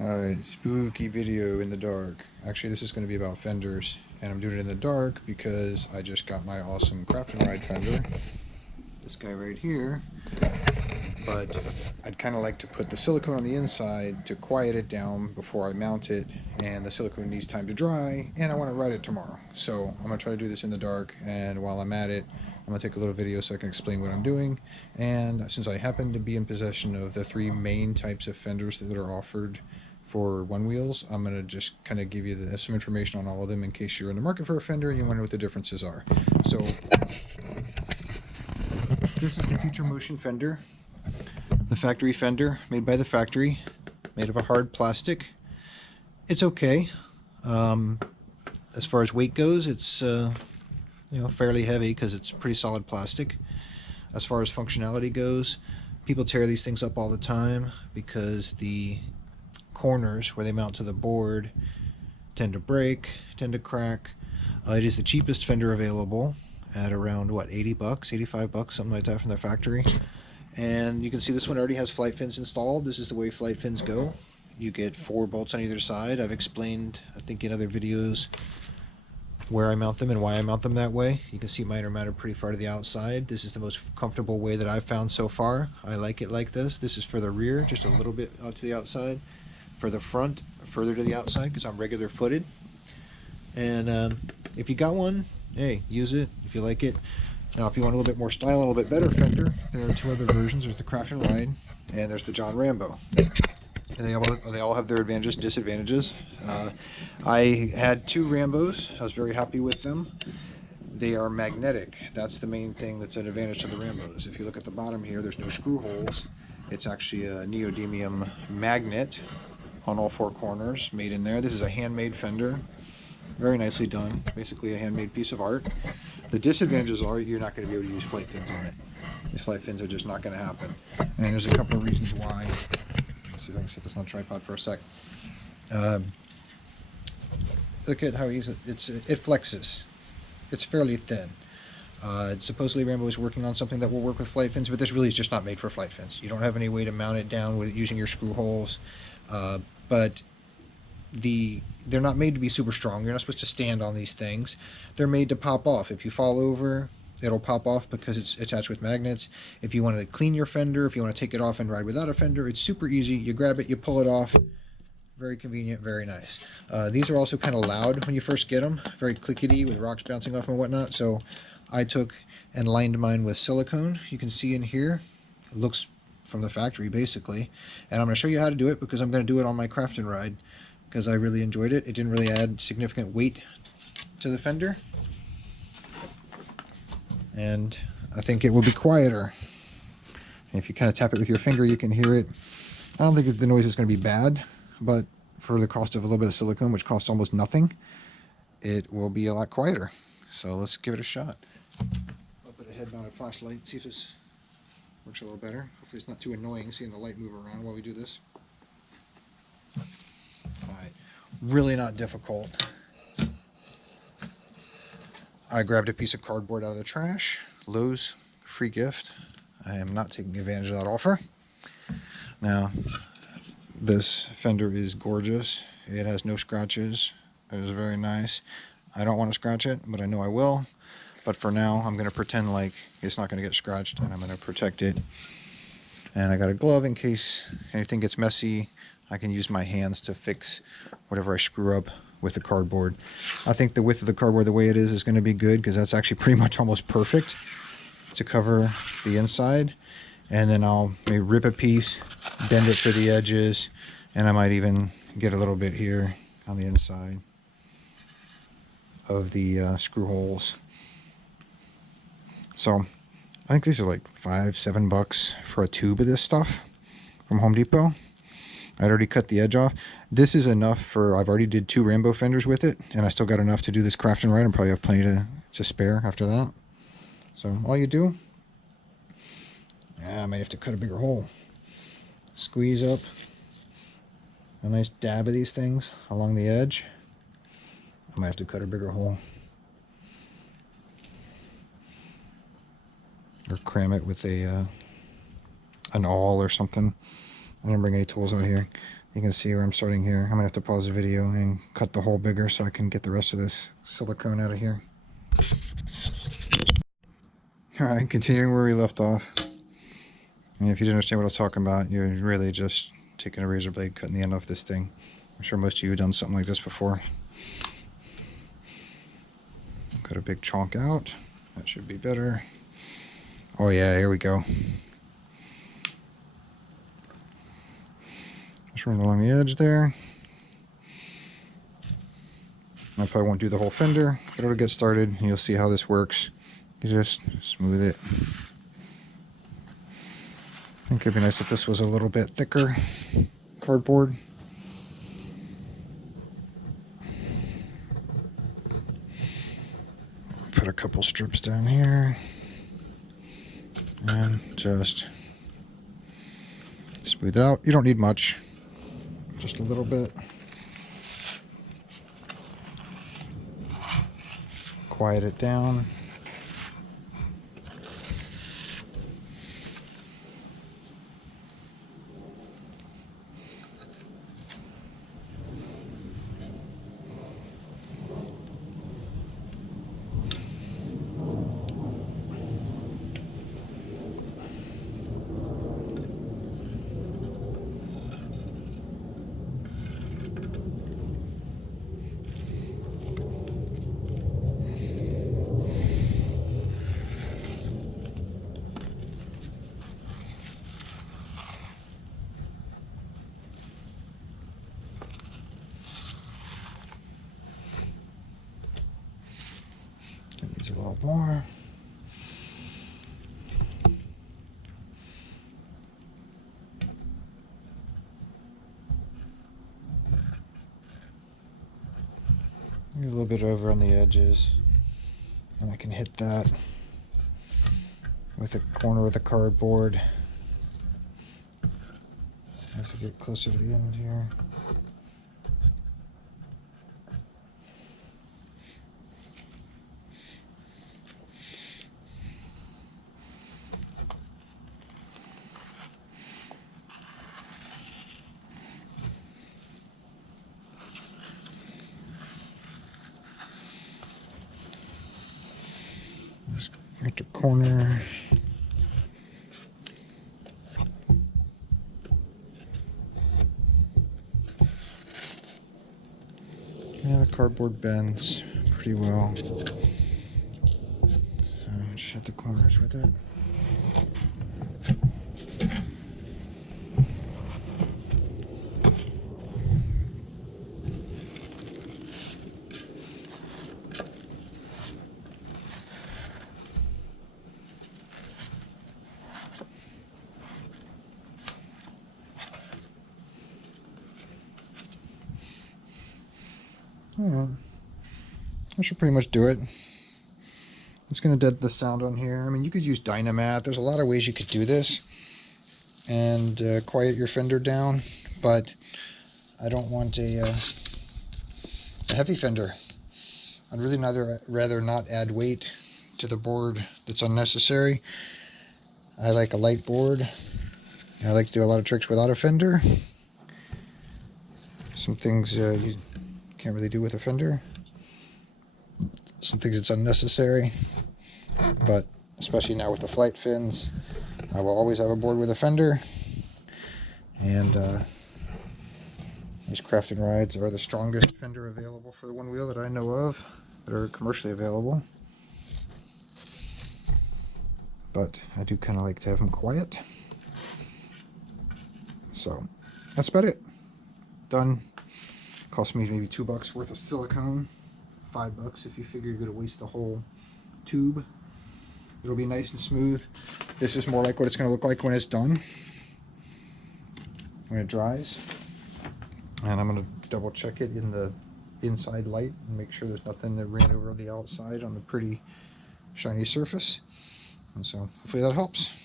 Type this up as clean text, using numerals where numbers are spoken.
Alright, spooky video in the dark. Actually, this is going to be about fenders, and I'm doing it in the dark because I just got my awesome Craft&Ride fender. This guy right here. But I'd kind of like to put the silicone on the inside to quiet it down before I mount it, and the silicone needs time to dry, and I want to ride it tomorrow. So I'm going to try to do this in the dark, and while I'm at it, I'm going to take a little video so I can explain what I'm doing. And since I happen to be in possession of the three main types of fenders that are offered for Onewheels, I'm going to just kind of give you some information on all of them in case you're in the market for a fender and you wonder what the differences are. So this is the Future Motion fender. The factory fender, made by the factory, made of a hard plastic. It's okay. As far as weight goes, it's fairly heavy because it's pretty solid plastic. As far as functionality goes, people tear these things up all the time because the corners where they mount to the board tend to break, tend to crack. It is the cheapest fender available at around what, 80 bucks, 85 bucks, something like that from the factory. And you can see this one already has FlightFins installed. This is the way FlightFins go. You get 4 bolts on either side. I've explained, I think, in other videos where I mount them and why I mount them that way. You can see mine are mounted pretty far to the outside. This is the most comfortable way that I've found so far. I like it like this. This is for the rear, just a little bit out to the outside. For the front, further to the outside because I'm regular footed. And if you got one, hey, use it if you like it. Now, if you want a little bit more style, a little bit better fender, there are 2 other versions. There's the Craft&Ride, and there's the Jon Rambo. And they all have their advantages and disadvantages. I had 2 Rambos. I was very happy with them. They are magnetic. That's the main thing that's an advantage to the Rambos. If you look at the bottom here, there's no screw holes. It's actually a neodymium magnet on all 4 corners, made in there. This is a handmade fender. Very nicely done. Basically a handmade piece of art. The disadvantages are you're not going to be able to use FlightFins on it. These FlightFins are just not going to happen. And there's a couple of reasons why. Let's see if I can set this on a tripod for a sec. Look at how easy it flexes. It's fairly thin. Supposedly Rambo is working on something that will work with FlightFins, but this really is just not made for FlightFins. You don't have any way to mount it down with using your screw holes. But they're not made to be super strong. You're not supposed to stand on these things. They're made to pop off. If you fall over, it'll pop off because it's attached with magnets. If you want to clean your fender, if you want to take it off and ride without a fender, it's super easy. You grab it, you pull it off. Very convenient, very nice. These are also kind of loud when you first get them. Very clickety with rocks bouncing off and whatnot. So I took and lined mine with silicone. You can see in here, it looks from the factory basically. And I'm going to show you how to do it because I'm going to do it on my Craft&Ride because I really enjoyed it. It didn't really add significant weight to the fender. And I think it will be quieter. And if you kind of tap it with your finger, you can hear it. I don't think the noise is going to be bad, but for the cost of a little bit of silicone, which costs almost nothing, it will be a lot quieter. So let's give it a shot. I'll put a head-mounted flashlight, see if this works a little better. Hopefully it's not too annoying seeing the light move around while we do this. Alright, really not difficult. I grabbed a piece of cardboard out of the trash. Lowe's free gift. I am not taking advantage of that offer. Now, this fender is gorgeous. It has no scratches. It is very nice. I don't want to scratch it, but I know I will. But for now, I'm going to pretend like it's not going to get scratched, and I'm going to protect it. And I got a glove in case anything gets messy. I can use my hands to fix whatever I screw up with the cardboard. I think the width of the cardboard, the way it is going to be good because that's actually pretty much almost perfect to cover the inside. And then I'll maybe rip a piece, bend it for the edges, and I might even get a little bit here on the inside of the screw holes. So I think these are like $5-7 bucks for a tube of this stuff from Home Depot. I'd already cut the edge off. This is enough for, I've already did 2 Rambo fenders with it, and I still got enough to do this Craft&Ride. and probably have plenty to spare after that. So all you do, I might have to cut a bigger hole. Squeeze up a nice dab of these things along the edge. I might have to cut a bigger hole. Or cram it with an awl or something. I didn't bring any tools out here. You can see where I'm starting here. I'm gonna have to pause the video and cut the hole bigger so I can get the rest of this silicone out of here. Alright, continuing where we left off. And if you didn't understand what I was talking about, you're really just taking a razor blade, cutting the end off this thing. I'm sure most of you have done something like this before. Cut a big chunk out. That should be better. Oh yeah, here we go. Just run along the edge there. I probably won't do the whole fender, but it'll get started. You'll see how this works. You just smooth it. I think it'd be nice if this was a little bit thicker cardboard. Put a couple strips down here and just smooth it out. You don't need much, just a little bit. Quiet it down. Needs a little more. A little bit over on the edges, and I can hit that with a corner of the cardboard as we get closer to the end here. Just at the corner. Yeah, the cardboard bends pretty well. So just hit the corners with it. Alright, that should pretty much do it. It's going to dead the sound on here. I mean, you could use Dynamat. There's a lot of ways you could do this and quiet your fender down, but I don't want a heavy fender. I'd really rather not add weight to the board that's unnecessary. I like a light board. I like to do a lot of tricks without a fender. Some things you can't really do with a fender. Some things it's unnecessary, but especially now with the FlightFins, I will always have a board with a fender, and these Craft&Rides are the strongest fender available for the Onewheel that I know of, that are commercially available. But I do kind of like to have them quiet. So that's about it. Done. Cost me maybe $2 worth of silicone. $5 if you figure you're going to waste the whole tube. It'll be nice and smooth. This is more like what it's going to look like when it's done, when it dries. And I'm going to double check it in the inside light and make sure there's nothing that ran over the outside on the pretty shiny surface. And so hopefully that helps.